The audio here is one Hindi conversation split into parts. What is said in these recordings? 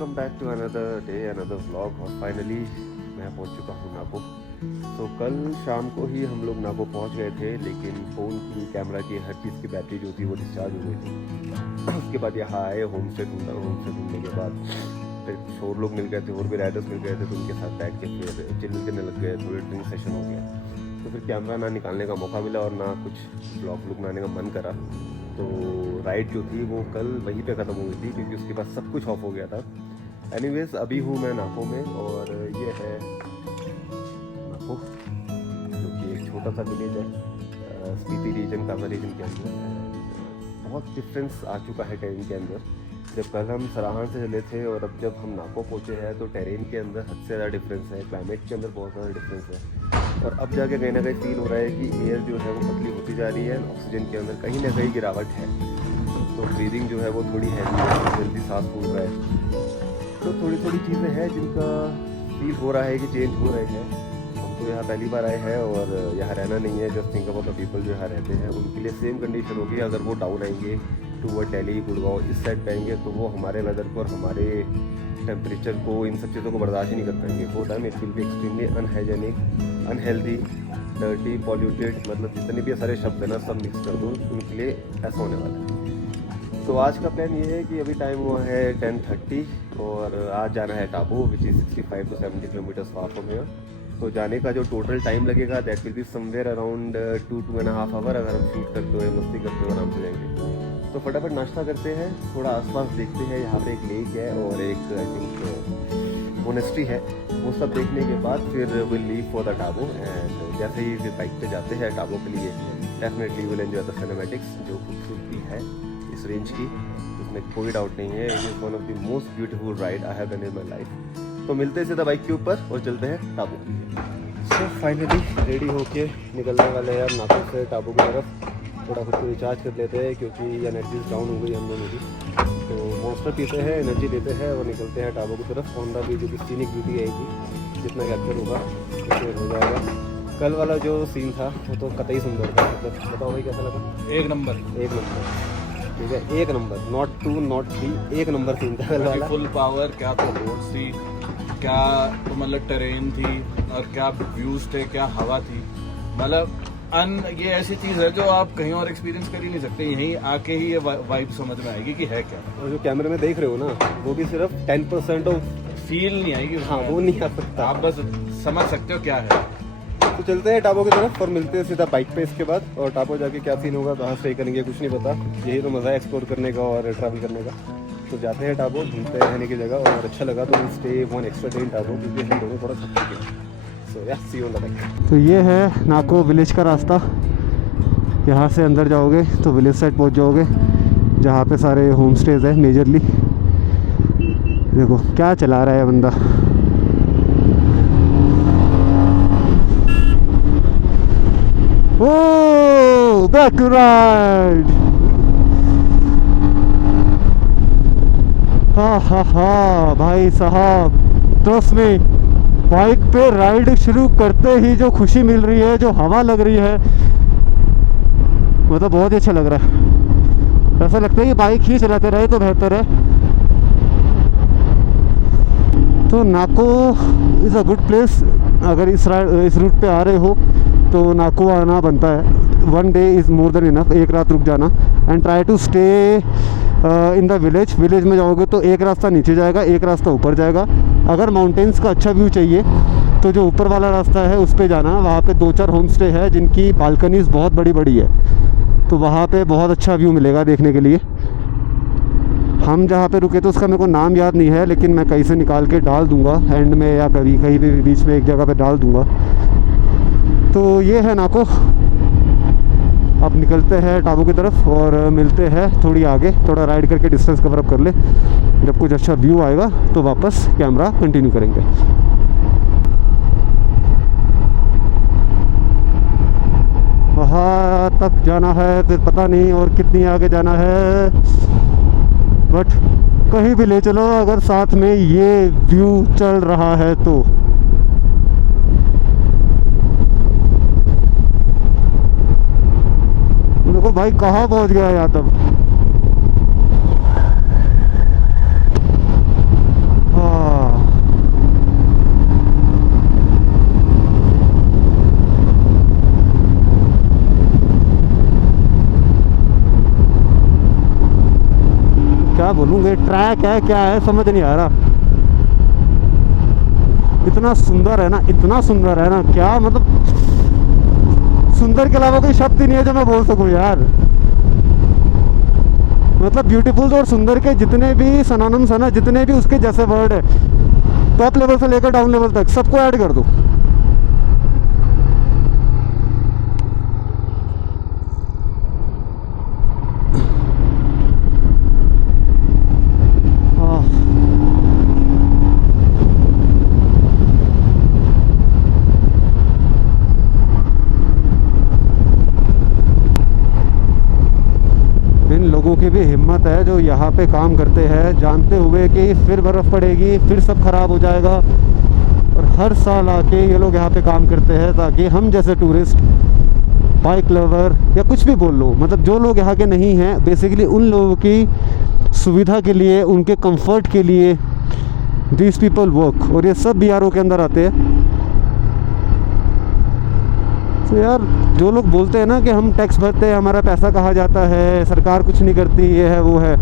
Welcome back to another day another vlog. और फाइनली मैं पहुंच चुका हूं नाको। तो कल शाम को ही हम लोग नाको पहुंच गए थे, लेकिन फ़ोन की, कैमरा की, हर चीज़ की बैटरी जो थी वो डिस्चार्ज हो गई थी। उसके बाद यहाँ आए, होम स्टे ढूंढा। होम स्टे ढूंढने के बाद फिर कुछ और लोग मिल गए थे, और भी राइडर्स मिल गए थे, तो उनके साथ बैठ के फिर चिल करने लग गए। थोड़े ड्रिंक सेशन हो गया, तो फिर कैमरा ना निकालने का मौका मिला और ना कुछ ब्लॉग बनाने का मन करा। तो राइड जो थी वो कल वहीं पे ख़त्म हुई थी, क्योंकि उसके बाद सब कुछ ऑफ हो गया था। एनीवेज अभी हूँ मैं नाको में, और ये है नाको, जो कि एक छोटा सा विलेज है स्पीति रीजन, काजा रीजन के अंदर। बहुत डिफरेंस आ चुका है टेरेन के अंदर। जब कल हम सराहान से चले थे और अब जब हम नाको पहुँचे हैं, तो टेरेन के अंदर हद से ज़्यादा डिफरेंस है, क्लाइमेट के अंदर बहुत ज़्यादा डिफरेंस है। और अब जाके कहीं ना कहीं फील हो रहा है कि एयर जो है वो पतली होती जा रही है, ऑक्सीजन के अंदर कहीं ना कहीं गिरावट है। तो ब्रीदिंग जो है वो थोड़ी हैवी है, जल्दी सांस फूल रहा है। तो थोड़ी थोड़ी चीज़ें हैं जिनका फील हो रहा है कि चेंज हो रहे हैं। हम तो यहाँ पहली बार आए हैं और यहाँ रहना नहीं है। Just think about the people जो यहाँ रहते हैं, उनके लिए सेम कंडीशन होगी। अगर वो डाउन आएंगे टूवर्ड दिल्ली, गुड़गांव, इस साइड पाएंगे, तो वो हमारे वेदर को और हमारे टेम्परेचर को, इन सब चीज़ों को बर्दाश्त ही नहीं कर पाएंगे। For them it will be extremely unhygienic, unhealthy, dirty, polluted, मतलब जितने भी सारे शब्द है ना, सब मिक्स कर दो, उनके लिए ऐसा होने वाला है। तो आज का प्लान ये है कि अभी टाइम हुआ है 10:30 और आज जाना है Tabo, which is 65 to 70 kilometers far from here. तो जाने का जो टोटल टाइम लगेगा that will be somewhere around 2-2.5 hour. अगर हम शूट करते हुए, मस्ती करते हुए आराम से जाएंगे। तो फटाफट नाश्ता करते हैं, थोड़ा आसपास देखते हैं। यहाँ पे एक लेक है और एक आई थिंक मोनेस्ट्री है। वो सब देखने के बाद फिर will leave for the Abu. And जैसे ही फिर बाइक पे जाते हैं टाबू के लिए, definitely will enjoy the cinematics, जो खूबसूरती है इस रेंज की, उसमें कोई डाउट नहीं है। It is one of the most beautiful ride I have done in my life. तो मिलते हैं सीधा बाइक के ऊपर और चलते हैं टाबू। सो फाइनली रेडी होके निकलने वाले हैं नाको से टाबू की तरफ। थोड़ा खुद को रिचार्ज कर लेते हैं, क्योंकि एनर्जीज डाउन हो गई हम दोनों की। तो मॉन्स्टर पीते हैं, एनर्जी लेते हैं और निकलते हैं टाबू की तरफ। ऑन द वे जो भी सीनिक ब्यूटी आएगी, जितना कैप्चर होगा शेयर हो जाएगा। कल वाला जो सीन था वो तो कतई सुंदर था। मतलब बताओ भाई कैसा लगा? एक नंबर। ठीक है, एक नंबर, नॉट 2 नॉट 3, एक नंबर सीन था कल वाला। फुल पावर, क्या तो रोड थी, क्या तो मतलब टेरेन थी, और क्या व्यूज थे, क्या हवा थी। मतलब ये ऐसी चीज है जो आप कहीं और एक्सपीरियंस कर ही नहीं सकते। यहीं आके ही ये वाइब समझ में आएगी कि है क्या। और जो कैमरे में देख रहे हो ना, वो भी सिर्फ 10% ऑफ फील नहीं आएगी। हाँ, वो नहीं आ सकता। आप बस समझ सकते हो क्या है। तो चलते हैं टाबो की तरफ और मिलते हैं सीधा बाइक पे इसके बाद। और टाबो जाके क्या सीन होगा, कहाँ स्टे करेंगे, कुछ नहीं पता। यही तो मज़ा है एक्सप्लोर करने का और ट्रैवल करने का। तो जाते हैं टाबो, घूमते हैं रहने की जगह, और अच्छा लगा तो stay 1 extra day in Tabo, क्योंकि हम दोनों थोड़ा थक चुके हैं। सो या सी यू ऑन द बाइक। तो ये है नाको विलेज का रास्ता। यहाँ से अंदर जाओगे तो विलेज साइड पहुँच जाओगे, जहाँ पे सारे होम स्टेज है मेजरली। देखो क्या चला रहा है बंदा। ओह बैक राइड, हाँ भाई साहब, ट्रस्ट मी, बाइक पे राइड शुरू करते ही जो खुशी मिल रही है, जो हवा लग रही है, वो तो बहुत ही अच्छा लग रहा है। ऐसा लगता है कि बाइक ही चलाते रहे तो बेहतर है। तो नाको इज़ अ गुड प्लेस। अगर इस रूट पे आ रहे हो तो नाको आना बनता है। 1 day is more than enough. एक रात रुक जाना and try to stay in the village. Village में जाओगे तो एक रास्ता नीचे जाएगा, एक रास्ता ऊपर जाएगा। अगर माउंटेन्स का अच्छा व्यू चाहिए तो जो ऊपर वाला रास्ता है उस पर जाना। वहाँ पे 2-4 होम स्टे है जिनकी बालकनीज़ बहुत बड़ी बड़ी है, तो वहाँ पे बहुत अच्छा व्यू मिलेगा देखने के लिए। हम जहाँ पे रुके तो उसका मेरे को नाम याद नहीं है, लेकिन मैं कहीं से निकाल के डाल दूँगा एंड में, या कभी कहीं भी बीच में एक जगह पे डाल दूँगा। तो ये है नाको। अब निकलते हैं टाबू की तरफ और मिलते हैं थोड़ी आगे। थोड़ा राइड करके डिस्टेंस कवर अप कर ले, जब कुछ अच्छा व्यू आएगा तो वापस कैमरा कंटिन्यू करेंगे। वहाँ तक जाना है, फिर पता नहीं और कितनी आगे जाना है, बट कहीं भी ले चलो अगर साथ में ये व्यू चल रहा है तो। देखो भाई कहाँ पहुँच गया यहाँ तक। मालूम ये ट्रैक है क्या है, समझ नहीं आ रहा। इतना सुंदर है ना, इतना सुंदर है ना, क्या मतलब सुंदर के अलावा कोई शब्द ही नहीं है जो मैं बोल सकूं यार। मतलब ब्यूटीफुल और सुंदर के जितने भी सिनोनिम्स है ना, जितने भी उसके जैसे वर्ड है, टॉप लेवल से लेकर डाउन लेवल तक सबको ऐड कर दो। इन लोगों की भी हिम्मत है जो यहाँ पे काम करते हैं जानते हुए कि फिर बर्फ़ पड़ेगी, फिर सब खराब हो जाएगा, और हर साल आके ये लोग यहाँ पे काम करते हैं ताकि हम जैसे टूरिस्ट, बाइक लवर या कुछ भी बोल लो, मतलब जो लोग यहाँ के नहीं हैं, बेसिकली उन लोगों की सुविधा के लिए, उनके कंफर्ट के लिए दिस पीपल वर्क। और ये सब BRO के अंदर आते हैं। तो यार जो लोग बोलते हैं ना कि हम टैक्स भरते हैं, हमारा पैसा कहाँ जाता है, सरकार कुछ नहीं करती, ये है वो है,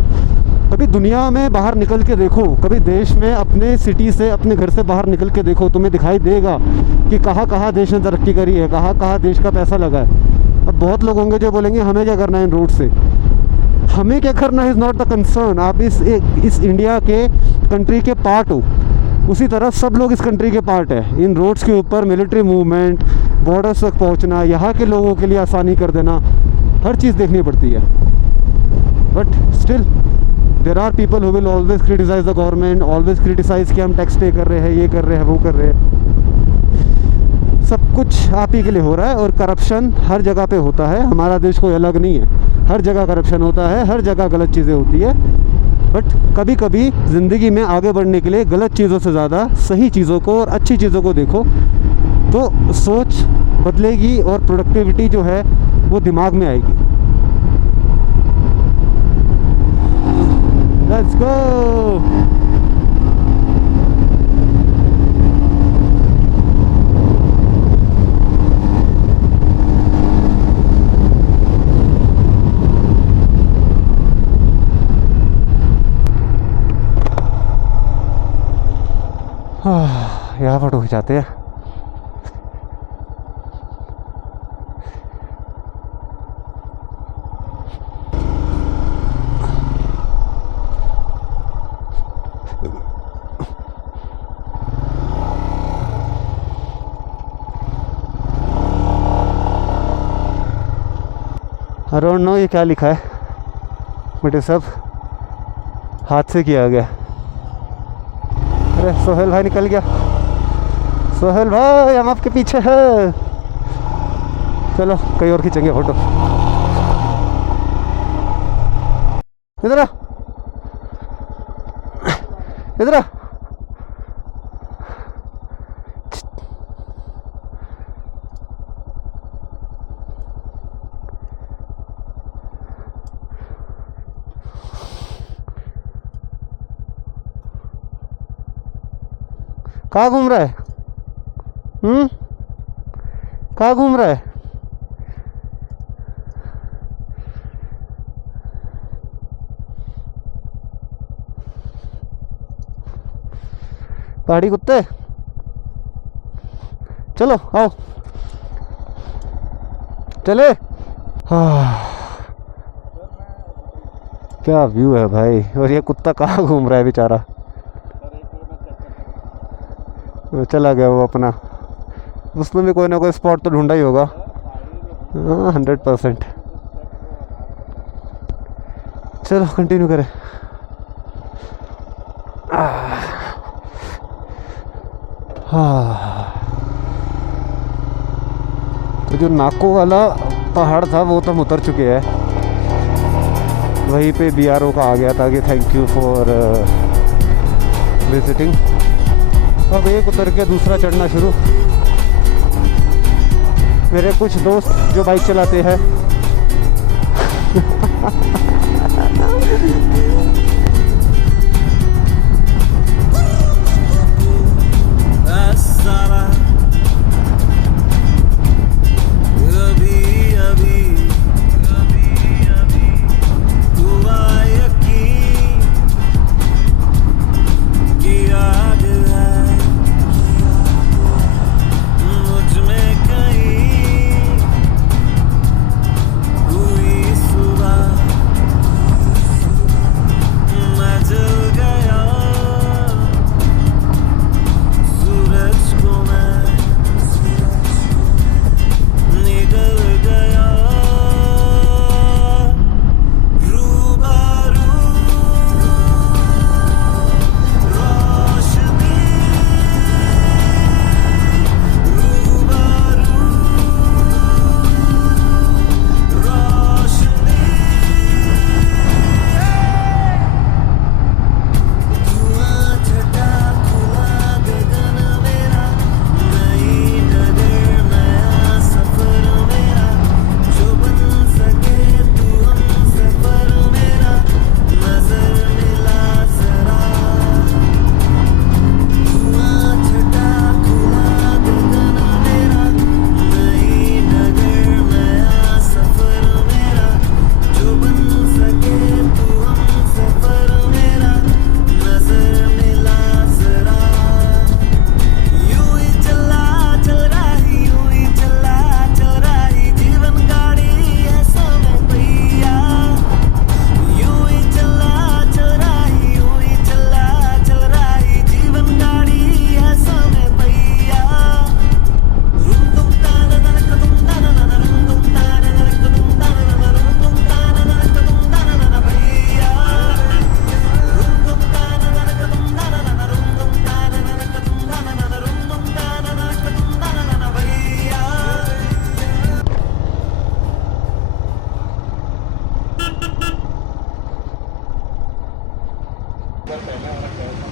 कभी दुनिया में बाहर निकल के देखो, कभी देश में अपने सिटी से, अपने घर से बाहर निकल के देखो, तुम्हें दिखाई देगा कि कहाँ कहाँ देश ने तरक्की करी है, कहाँ कहाँ देश का पैसा लगा है। अब बहुत लोग होंगे जो बोलेंगे हमें क्या करना है इन रोड से। हमें क्या करना इज़ नॉट द कंसर्न। आप इस इंडिया के कंट्री के पार्ट हो, उसी तरह सब लोग इस कंट्री के पार्ट है। इन रोड्स के ऊपर मिलिट्री मूवमेंट, बॉर्डर्स तक पहुंचना, यहाँ के लोगों के लिए आसानी कर देना, हर चीज़ देखनी पड़ती है। But still there are people who will always criticise the government, always criticise कि हम टैक्स पे कर रहे हैं, ये कर रहे हैं, वो कर रहे हैं। सब कुछ आप ही के लिए हो रहा है, और करप्शन हर जगह पे होता है। हमारा देश कोई अलग नहीं है, हर जगह करप्शन होता है, हर जगह गलत चीज़ें होती है। बट कभी कभी ज़िंदगी में आगे बढ़ने के लिए गलत चीज़ों से ज़्यादा सही चीज़ों को और अच्छी चीज़ों को देखो, तो सोच बदलेगी और प्रोडक्टिविटी जो है वो दिमाग में आएगी। Let's go. यहाँ पर रुक जाते हैं। आई डोंट नो ये क्या लिखा है, बट ये सब हाथ से किया गया। अरे सोहेल भाई निकल गया। सोहेल भाई हम आपके पीछे है। चलो कहीं और खींचेंगे फोटो। इधर आ, इधर आ। कहाँ घूम रहा है? कहाँ घूम रहा है? पहाड़ी कुत्ते, चलो आओ चले। क्या व्यू है भाई। और ये कुत्ता कहाँ घूम रहा है बेचारा, वो चला गया वो अपना। उसने भी कोई ना कोई स्पॉट तो ढूंढा ही होगा। हाँ 100%। चलो कंटिन्यू करें। तो जो नाको वाला पहाड़ था वो तो हम उतर चुके हैं। वहीं पे BRO का आ गया था कि थैंक यू फॉर विजिटिंग। अब एक उतर के दूसरा चढ़ना शुरू। मेरे कुछ दोस्त जो बाइक चलाते हैं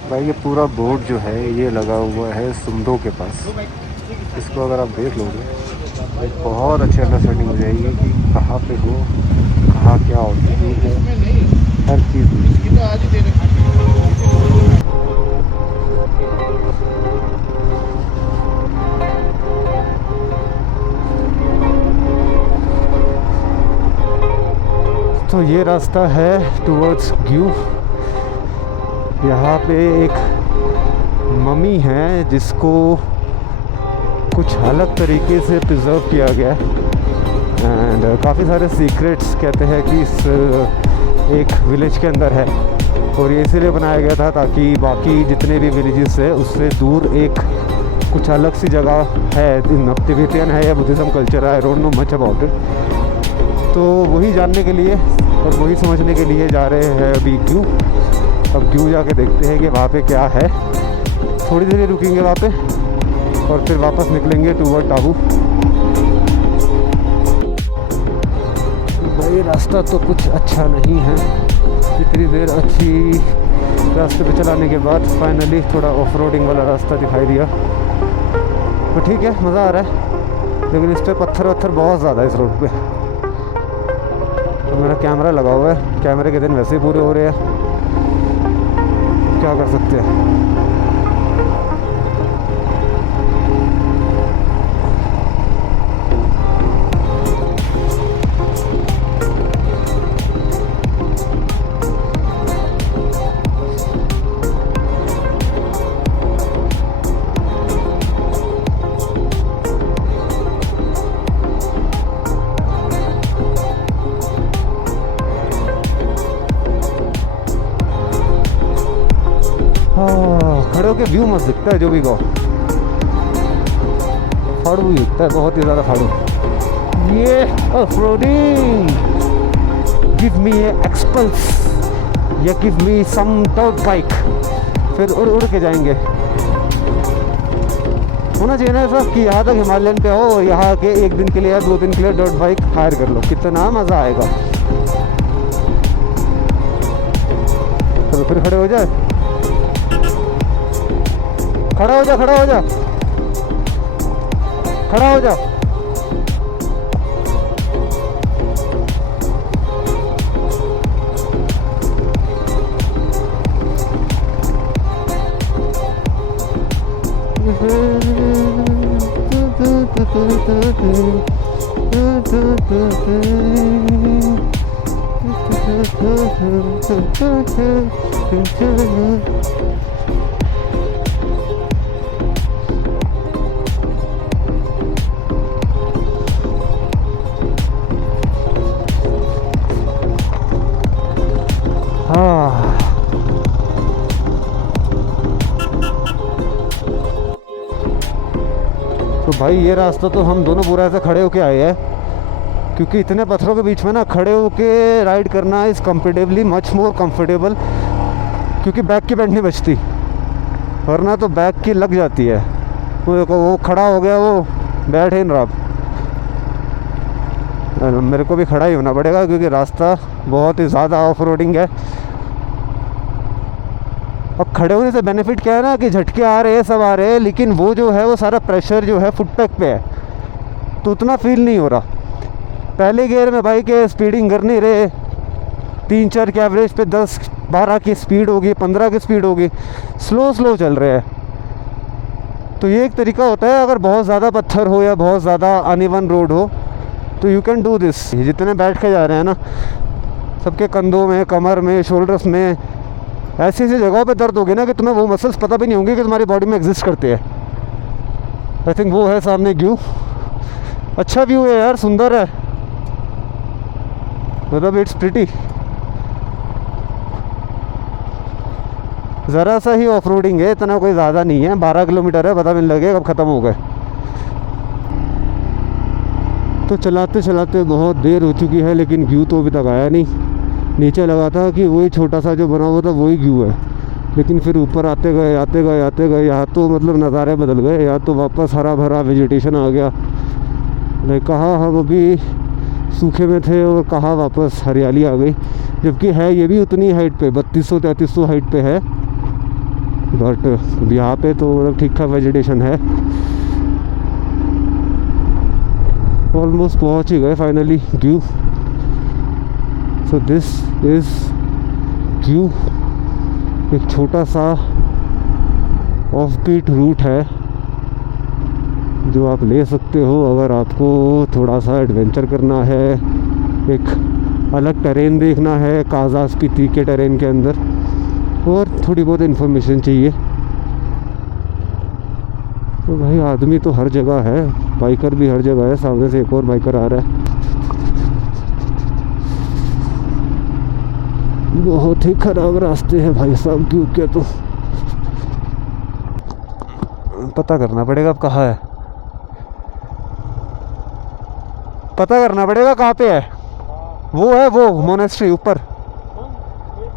भाई ये पूरा बोर्ड जो है ये लगा हुआ है सुमदो के पास। इसको अगर आप देख लोगे एक बहुत अच्छी अंडरस्टैंडिंग हो जाएगी कि कहाँ पे हो, कहाँ क्या होता है, हर चीज़। तो ये रास्ता है टुवर्ड्स ग्यू। यहाँ पे एक मम्मी है जिसको कुछ अलग तरीके से प्रिजर्व किया गया है एंड काफ़ी सारे सीक्रेट्स कहते हैं कि इस एक विलेज के अंदर है और ये इसीलिए बनाया गया था ताकि बाकी जितने भी विलेजेस है उससे दूर एक कुछ अलग सी जगह है। तिबेटियन है या बुद्धिज़्म कल्चर है, I don't know much about it. तो वही जानने के लिए और वही समझने के लिए जा रहे हैं अभी ग्यू। अब ग्यू जाके देखते हैं कि वहाँ पे क्या है। थोड़ी देर रुकेंगे वहाँ पे और फिर वापस निकलेंगे टूवर्ड टाबू। भाई रास्ता तो कुछ अच्छा नहीं है। इतनी देर अच्छी रास्ते पे चलाने के बाद फाइनली थोड़ा ऑफ रोडिंग वाला रास्ता दिखाई दिया। तो ठीक है, मज़ा आ रहा है, लेकिन इस पर पत्थर वत्थर बहुत ज़्यादा है इस रोड पे। तो मेरा कैमरा लगा हुआ है, कैमरे के दिन वैसे ही पूरे हो रहे हैं, क्या कर सकते हैं। खड़े होके व्यू मस्त दिखता है जो भी कहो। फाड़ू भी दिखता है, बहुत ही ज़्यादा फाड़ू। ये ऑफ-रोडिंग, गिव मी ए एक्सपल्स या गिव मी सम डर्ट बाइक, फिर उड़ उड़ के जाएंगे। होना चाहिए ना ऐसा कि यहाँ तक हिमालयन पे हो, यहाँ के एक दिन के लिए या 2 दिन के लिए डर्ट बाइक हायर कर लो, कितना मज़ा आएगा। चलो फिर खड़े हो जाए, खड़ा हो जा, खड़ा हो जा, खड़ा हो जा। तो भाई ये रास्ता तो हम दोनों पूरा ऐसे खड़े होके आए हैं, क्योंकि इतने पत्थरों के बीच में ना खड़े होके राइड करना is comfortably much more comfortable, क्योंकि बैक की बैंड नहीं बचती, वरना तो बैक की लग जाती है। वो देखो वो खड़ा हो गया, वो बैठ ही नहीं रहा। मेरे को भी खड़ा ही होना पड़ेगा क्योंकि रास्ता बहुत ही ज़्यादा ऑफ रोडिंग है। और खड़े होने से बेनिफिट क्या है ना कि झटके आ रहे हैं, सब आ रहे हैं, लेकिन वो जो है वो सारा प्रेशर जो है फुट पैक पे है, तो उतना फील नहीं हो रहा। पहले गियर में भाई के स्पीडिंग कर नहीं रहे, 3-4 के एवरेज पे 10-12 की स्पीड होगी, 15 की स्पीड होगी, स्लो चल रहे हैं। तो ये एक तरीका होता है, अगर बहुत ज़्यादा पत्थर हो या बहुत ज़्यादा अनइवन रोड हो तो यू कैन डू दिस। जितने बैठ के जा रहे हैं ना, सबके कंधों में, कमर में, शोल्डर्स में ऐसी ऐसी जगहों पे दर्द होगी ना कि तुम्हें वो मसल्स पता भी नहीं होंगे कि तुम्हारी बॉडी में एग्जिस्ट करते हैं। आई थिंक वो है सामने व्यू, अच्छा व्यू है यार, सुंदर है, मतलब इट्स प्रिटी। ज़रा सा ही ऑफ रोडिंग है, इतना कोई ज़्यादा नहीं है, 12 किलोमीटर है, पता भी नहीं लगेगा कब ख़त्म हो गए। तो चलाते चलाते बहुत देर हो चुकी है, लेकिन व्यू तो अभी तक आया नहीं। नीचे लगा था कि वही छोटा सा जो बना हुआ था वही व्यू है, लेकिन फिर ऊपर आते गए यहाँ तो मतलब नज़ारे बदल गए। यहाँ तो वापस हरा भरा वेजिटेशन आ गया, नहीं कहाँ हम अभी सूखे में थे और कहाँ वापस हरियाली आ गई। जबकि है ये भी उतनी हाइट पे, 3200-3300 हाइट पे है, बट यहाँ पे तो मतलब ठीक ठाक वेजिटेशन है। ऑलमोस्ट पहुँच ही गए finally Gue. So this is Gue. एक छोटा सा ऑफ बीट रूट है जो आप ले सकते हो अगर आपको थोड़ा सा एडवेंचर करना है, एक अलग टेरेन देखना है काजा स्पीति के टेरेन के अंदर, और थोड़ी बहुत इन्फॉर्मेशन चाहिए। तो भाई आदमी तो हर जगह है, बाइकर भी हर जगह है। सामने से एक और बाइकर आ रहा है। बहुत ही खराब रास्ते हैं भाई साहब क्यों के, तो पता करना पड़ेगा अब कहाँ है, पता करना पड़ेगा कहाँ पे है। वो है वो मोनेस्ट्री ऊपर। ये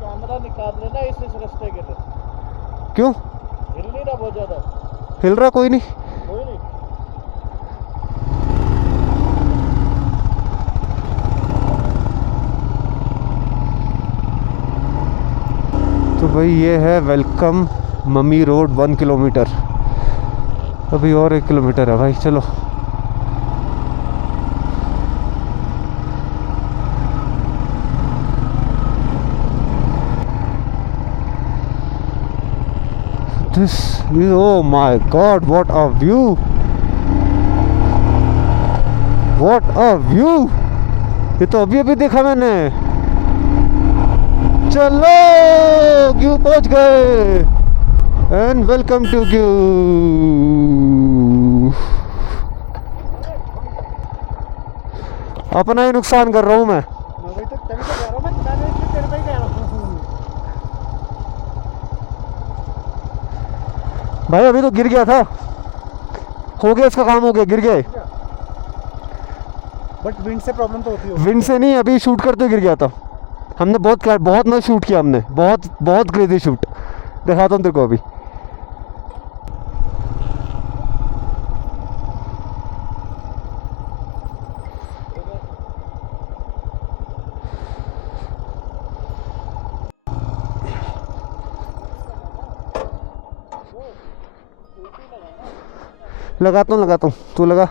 कैमरा निकाल लेना इस रास्ते के लिए। क्यों हिल नहीं रहा बहुत ज्यादा? हिल रहा कोई नहीं। कोई नहीं। तो भाई ये है वेलकम मम्मी रोड 1 किलोमीटर। अभी और 1 किलोमीटर है भाई, चलो। This is, oh my God, what a view! What a view! ये तो अभी अभी देखा मैंने। चलो ग्यू पहुंच गए एंड वेलकम टू ग्यू। अपना ही नुकसान कर रहा हूँ मैं। भाई अभी तो गिर गया था, हो गया इसका काम, हो गया, गिर गया। बट विंड से प्रॉब्लम तो होती है। विंड से नहीं, अभी शूट करते गिर गया था। हमने बहुत मस्त शूट किया, हमने बहुत क्रेजी शूट। दिखाता हूँ तेरे को अभी। लगाता हूँ तू लगा।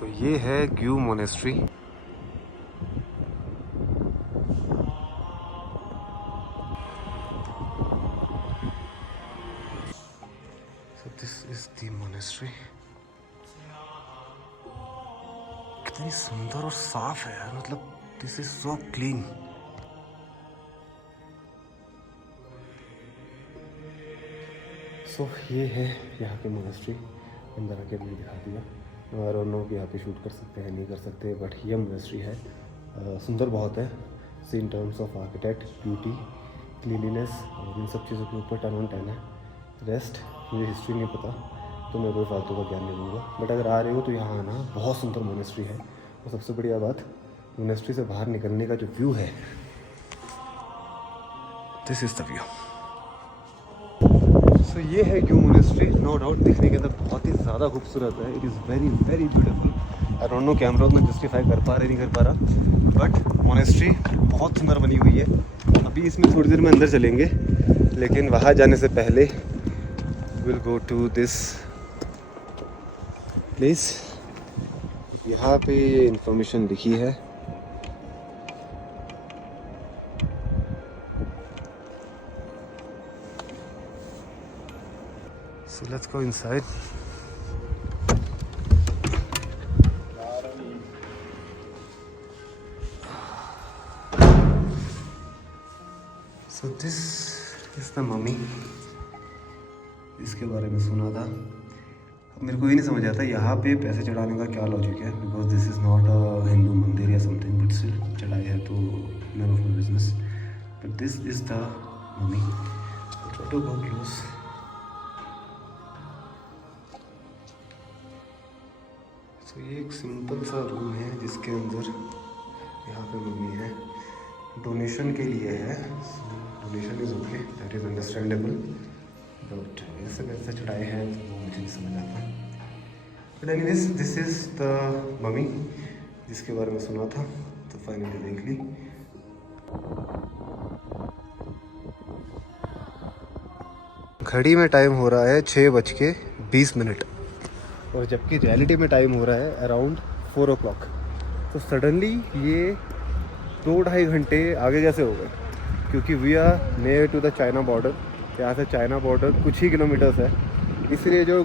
तो ये है Gue monastery. So this is the monastery। कितनी सुंदर और साफ है यार, मतलब दिस इज सो क्लीन। सो ये है यहाँ के मोनेस्ट्री। अंदर आके मैंने दिखा दिया। और उन लोग यहाँ पे शूट कर सकते हैं, नहीं कर सकते, बट ये मोनेस्ट्री है। सुंदर बहुत है, see in terms of architect, beauty, cleanliness, और इन सब चीज़ों के ऊपर 10 on 10 है। रेस्ट मुझे हिस्ट्री नहीं पता, तो मैं कोई फालतू का ज्ञान नहीं दूँगा, बट अगर आ रहे हो तो यहाँ आना। बहुत सुंदर मोनेस्ट्री है। और सबसे बढ़िया बात, मोनेस्ट्री से बाहर निकलने का जो व्यू है, दिस इज़ द व्यू। सो ये है ग्यू मोनेस्ट्री। नो डाउट दिखने के अंदर बहुत ही ज़्यादा खूबसूरत है। It is very very beautiful. I don't know camera उतना जस्टिफाई कर पा रहा नहीं कर पा रहा, बट मोनेस्ट्री बहुत सुंदर बनी हुई है। अभी इसमें थोड़ी देर में अंदर चलेंगे, लेकिन वहाँ जाने से पहले will go to this place. यहाँ पे इंफॉर्मेशन लिखी है। So let's go inside. So this is the mummy. इसके बारे में सुना था, अब मेरे को ये नहीं समझ आता यहाँ पे पैसे चढ़ाने का क्या लॉजिक है, because this is not a Hindu मंदिर या समथिंग, बट स्टिल चढ़ाई है तो none of my business. But this is the mummy. Try to go close. तो ये एक सिंपल सा रूम है जिसके अंदर यहाँ पे मम्मी है। डोनेशन के लिए है, donation is okay, that is understandable, but ऐसे कैसे चढ़ाए हैं तो मुझे नहीं समझ आता। But anyways this is the mummy जिसके बारे में सुना था, तो फाइनली देख ली। घड़ी में टाइम हो रहा है 6:20 और जबकि रियलिटी में टाइम हो रहा है अराउंड 4 o'clock। तो सडनली ये 2-2.5 घंटे आगे कैसे हो गए? क्योंकि we are near to the China border. यहाँ से चाइना बॉर्डर कुछ ही किलोमीटर्स है, इसलिए जो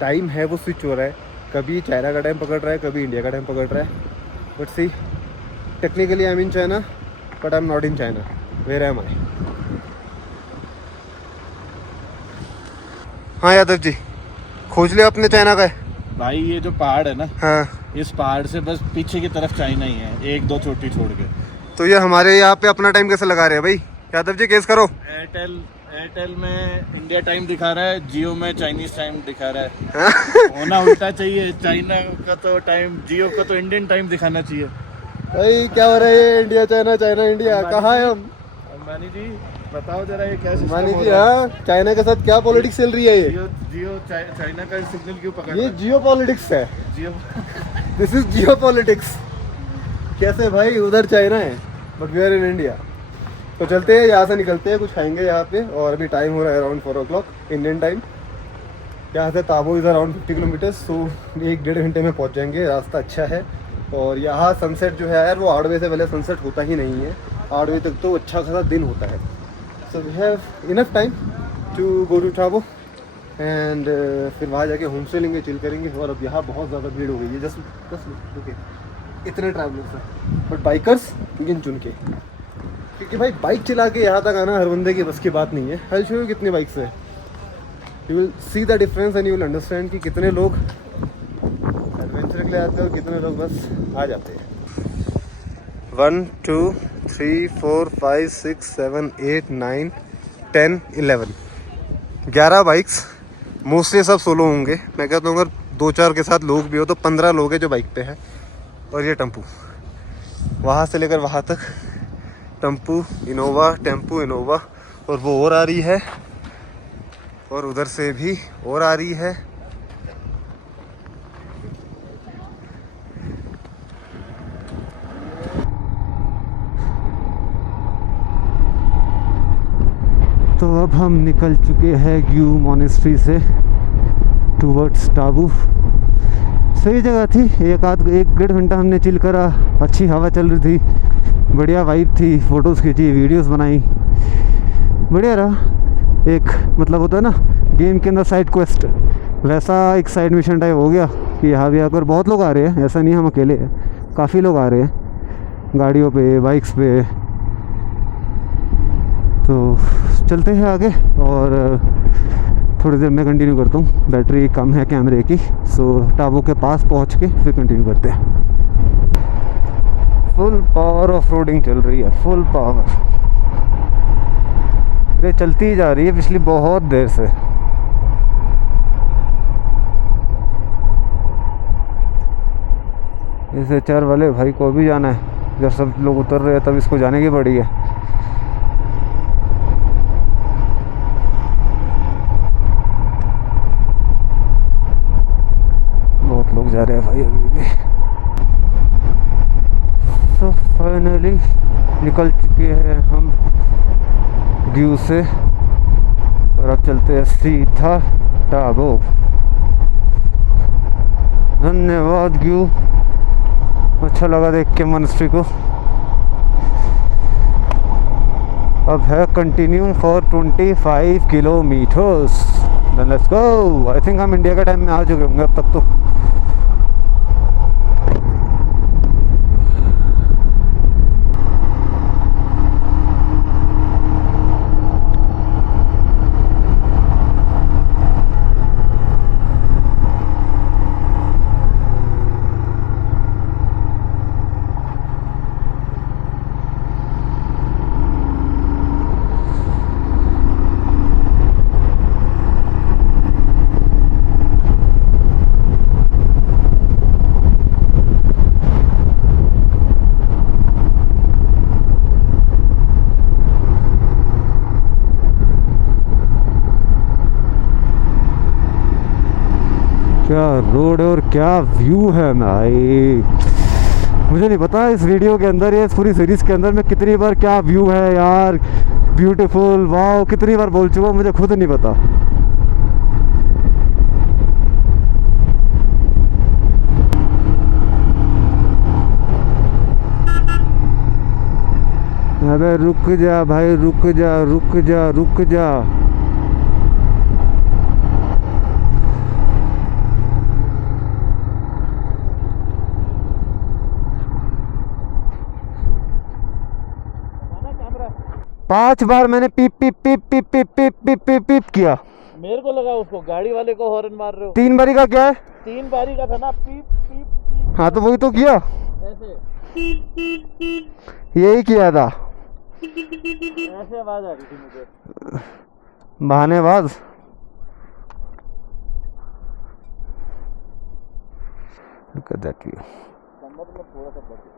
टाइम है वो स्विच हो रहा है। कभी चाइना का टाइम पकड़ रहा है, कभी इंडिया का टाइम पकड़ रहा है। But see, technically I am in China but I am not in China. Where am I? हाँ यादव जी, खोज लिया अपने चाइना का है? भाई ये जो पहाड़ है ना, हाँ, इस पहाड़ से बस पीछे की तरफ चाइना ही है, 1-2 चोटी छोड़ के। तो ये हमारे यहाँ पे अपना टाइम कैसे लगा रहे हैं भाई? यादव जी केस करो। एयरटेल में इंडिया टाइम दिखा रहा है, जियो में चाइनीज टाइम दिखा रहा है। होना उल्टा चाहिए, चाइना का तो टाइम, जियो का तो इंडियन टाइम दिखाना चाहिए। भाई क्या हो रहा है? इंडिया चाइना, चाइना इंडिया, कहाँ है हम? मानी जी बताओ जरा ये क्या सिस्टम मानी हो जी, रहा है? हाँ, चाइना के साथ क्या पॉलिटिक्स चल रही है ये? जियो चाइना का सिग्नल क्यों पकड़ ये रहा है? जियो पॉलिटिक्स है। Geo this is geopolitics. कैसे भाई? उधर चाइना है but we are in India. तो चलते हैं, यहाँ से निकलते हैं, कुछ खाएंगे यहाँ पे। और अभी टाइम हो रहा है अराउंड 4 o'clock इंडियन टाइम। यहाँ से ताबो इज़ अराउंड 50 किलोमीटर्स, सो 1-1.5 घंटे में पहुँच जाएंगे। रास्ता अच्छा है और यहाँ सनसेट जो है यार, वो 8 बजे से पहले सनसेट होता ही नहीं है। 8 बजे तक तो अच्छा खासा दिन होता है। So we have enough time to go to Tabo and फिर वहाँ जाके होम स्टे लेंगे, चिल करेंगे। और अब यहाँ बहुत ज़्यादा भीड़ हो गई है, जस्ट ओके, इतने ट्रैवलर्स हैं बट बाइकर्स गिन चुन के। क्योंकि भाई बाइक चला के यहाँ तक आना हर बंदे की बस की बात नहीं है। आई शो यू कितनी बाइक्स है, you will see the difference and you will understand कि कितने लोग एडवेंचर के लिए आते हैं और कितने लोग बस आ जाते हैं। 1 2 3 4 5 6 7 8 9 10 11 11 बाइक्स। मोस्टली सब सोलो होंगे। मैं कहता हूँ अगर 2-4 के साथ लोग भी हो तो 15 लोग हैं जो बाइक पे हैं। और ये टेम्पू, वहाँ से लेकर वहाँ तक टेम्पू इनोवा, और वो और आ रही है और उधर से भी और आ रही है। तो अब हम निकल चुके हैं ग्यू मॉनेस्ट्री से टूवर्ड्स टाबू। सही जगह थी, 1-1.5 घंटा हमने चिल करा। अच्छी हवा चल रही थी, बढ़िया वाइब थी, फ़ोटोज़ खींची, वीडियोस बनाई, बढ़िया रहा। एक मतलब होता है ना गेम के अंदर साइड क्वेस्ट, वैसा एक साइड मिशन टाइप हो गया कि यहाँ भी आकर बहुत लोग आ रहे हैं। ऐसा नहीं हम अकेले हैं, काफ़ी लोग आ रहे हैं गाड़ियों पे, बाइक्स पे। तो चलते हैं आगे और थोड़ी देर में कंटिन्यू करता हूँ। बैटरी कम है कैमरे की, सो टाबो के पास पहुँच के फिर कंटिन्यू करते हैं। फुल पावर ऑफ रोडिंग चल रही है, फुल पावर। ये चलती ही जा रही है पिछली बहुत देर से। इस HR वाले भाई को भी जाना है, जब सब लोग उतर रहे हैं तब इसको जाने की पड़ी है। बहुत लोग जा रहे हैं भाई अभी भी। तो फाइनली निकल चुके हैं हम ग्यू से और अब चलते हैं सीधा टाबो। धन्यवाद ग्यू, अच्छा लगा देख के मॉनेस्ट्री को। अब है continue for 25 kilometers. Then let's go. I think हम इंडिया के टाइम में आ चुके होंगे अब तक तो। क्या रोड और क्या व्यू है भाई। मुझे नहीं पता इस वीडियो के अंदर, ये इस पूरी सीरीज़ के अंदर मैं कितनी बार क्या व्यू है यार, ब्यूटीफुल, वाओ कितनी बार बोल चुका हूँ, मुझे खुद नहीं पता। अबे रुक जा भाई, रुक जा रुक जा रुक जा। पांच बार मैंने पीप पीप पीप पीप पीप पीप पीप पीप पीप किया। मेरे को लगा उसको, गाड़ी वाले को हॉर्न मार रहे हो। 3 बारी का क्या है? 3 बारी का था ना, पीप पीप पीप। हाँ तो वही तो किया, ऐसे यही किया था। ऐसे आवाज आ रही थी मुझे। बहानेबाज। Look at that view. कमर में थोड़ा सा बढ़ गया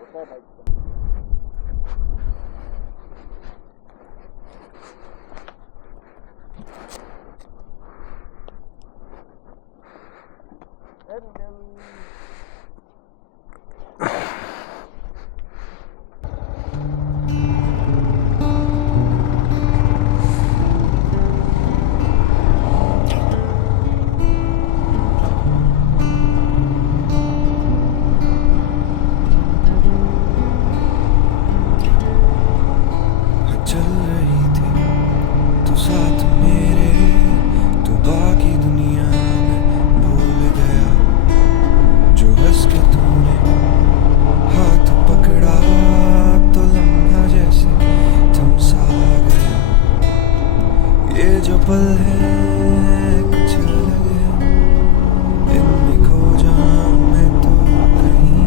होता है भाई। चल रही थी तू साथ मेरे, तू बाकी दुनिया में भूल गया। जो हंस के तूने हाथ पकड़ा तो लम्हा जैसे थम सा गया। ये जो पल है कुछ अलग है, इनमें खो जाऊं मैं तो कहीं।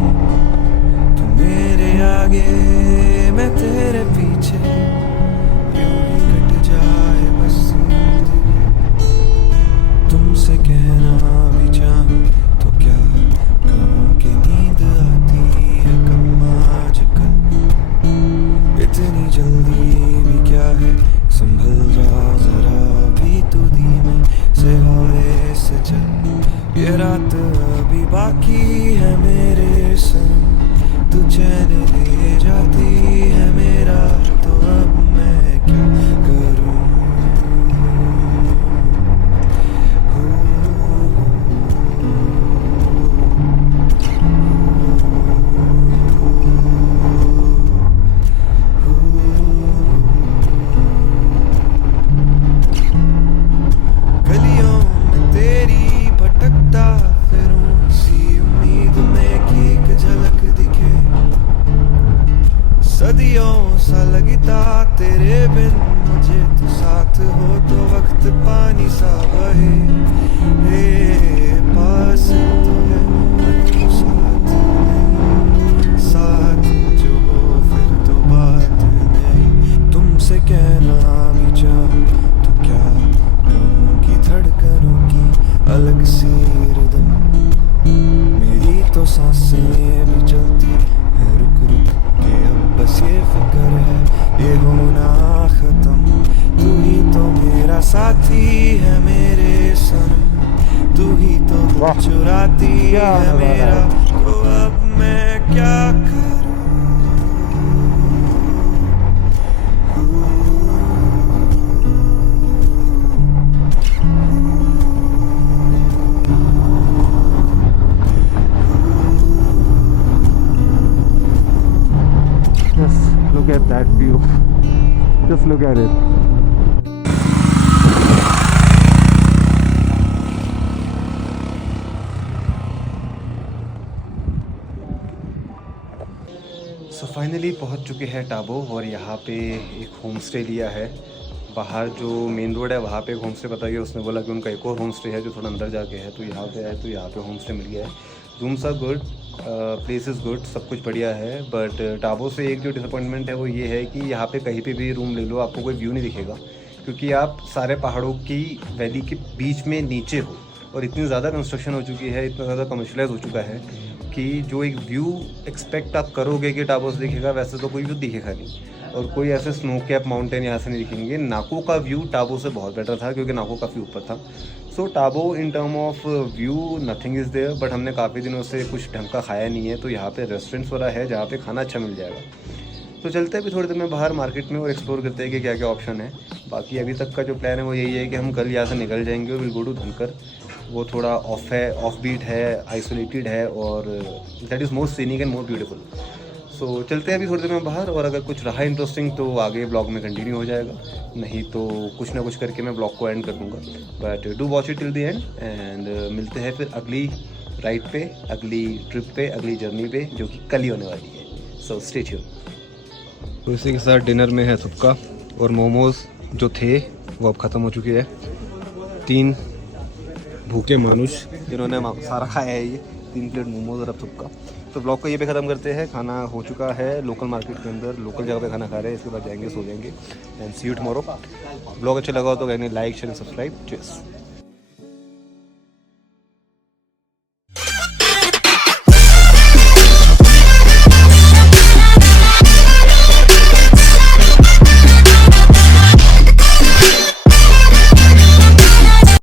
तू मेरे आगे मैं तेरे पीछे, जाए बस तुमसे कहना भी चाहूं तो क्या कहूं कि नींद आती है कम आजकल। इतनी जल्दी भी क्या है, संभल जा जरा भी तू धीमे से हौले से चल। ये रात अभी बाकी है मेरे संग, तू चैन ले जाती है मेरा, तो अब मैं क्या करूं। गलियों में तेरी भटकता फिरूं, इसी उम्मीद में कि एक झलक दिखे। सदियों सा लगता तेरे बिन मुझे, तू साथ हो तो वक्त पानी सा बहे। हे पास तो है पर तू साथ नहीं, साथ जो हो फिर तो बात नहीं। तुमसे कहना भी चाहूं तो क्या कहूं कि धड़कनों की अलग सी रिदम। मेरी तो सांसें भी चलती है रुक रुक के, अब बस ये फिक्र है ये होना खत्म। तू ही तो मेरा साथी है मेरे संग, तू ही तो दिल चुराती है मेरा, तो अब मैं क्या करूं। Just look at that view. Just look at it. So finally पहुंच चुके हैं टाबो, और यहाँ पे एक होम स्टे लिया है। बाहर जो मेन रोड है वहाँ पे एक होम स्टे बताया गया, उसने बोला कि उनका एक और होम स्टे है जो थोड़ा अंदर जाके है, तो यहाँ पे है, तो यहाँ पे होम स्टे मिल गया है। Rooms are good, place is good, सब कुछ बढ़िया है। बट टाबो से एक जो डिसअपॉइंटमेंट है वो ये है कि यहाँ पे कहीं पे भी रूम ले लो आपको कोई व्यू नहीं दिखेगा, क्योंकि आप सारे पहाड़ों की वैली के बीच में नीचे हो, और इतनी ज़्यादा कंस्ट्रक्शन हो चुकी है, इतना ज़्यादा कमर्शलाइज हो चुका है कि जो एक व्यू एक्सपेक्ट आप करोगे कि टाबो से दिखेगा, वैसे तो कोई व्यू दिखेगा नहीं। और कोई ऐसे स्नो कैप माउंटेन यहाँ से नहीं दिखेंगे। नाको का व्यू टाबो से बहुत बेटर था क्योंकि नाको काफ़ी ऊपर था। So Tabo in term of view nothing is there, but हमने काफ़ी दिनों से कुछ ढंग का खाया नहीं है, तो यहाँ पे रेस्टोरेंट्स वगैरह है जहाँ पे खाना अच्छा मिल जाएगा। तो चलते हैं अभी थोड़ी देर में बाहर मार्केट में और एक्सप्लोर करते हैं कि क्या क्या ऑप्शन है। बाकी अभी तक का जो प्लान है वो यही है कि हम कल यहाँ से निकल जाएंगे और विल गो टू धनकर। वो थोड़ा ऑफ बीट है, आइसोलेटेड है और that is more scenic and more beautiful. So चलते हैं अभी थोड़ी देर में बाहर, और अगर कुछ रहा इंटरेस्टिंग तो आगे ब्लॉग में कंटिन्यू हो जाएगा, नहीं तो कुछ ना कुछ करके मैं ब्लॉग को एंड कर दूँगा। But do watch it till the end and मिलते हैं फिर अगली राइड पे, अगली ट्रिप पे, अगली जर्नी पे, जो कि कल ही होने वाली है। So stay tuned. तो इसी के साथ डिनर में है थुपका और मोमोज़ जो थे वो अब ख़त्म हो चुके हैं। 3 भूखे मानुष जिन्होंने सारा खाया है, ये 3 प्लेट मोमोज और अब थुपका। तो ब्लॉग को ये पे ख़त्म करते हैं। खाना हो चुका है लोकल मार्केट के अंदर, लोकल जगह पे खाना खा रहे हैं। इसके बाद जाएंगे, सो जाएंगे and see you tomorrow. Vlog अच्छा लगा हो तो कहने लाइक शेयर सब्सक्राइब। चीयर्स।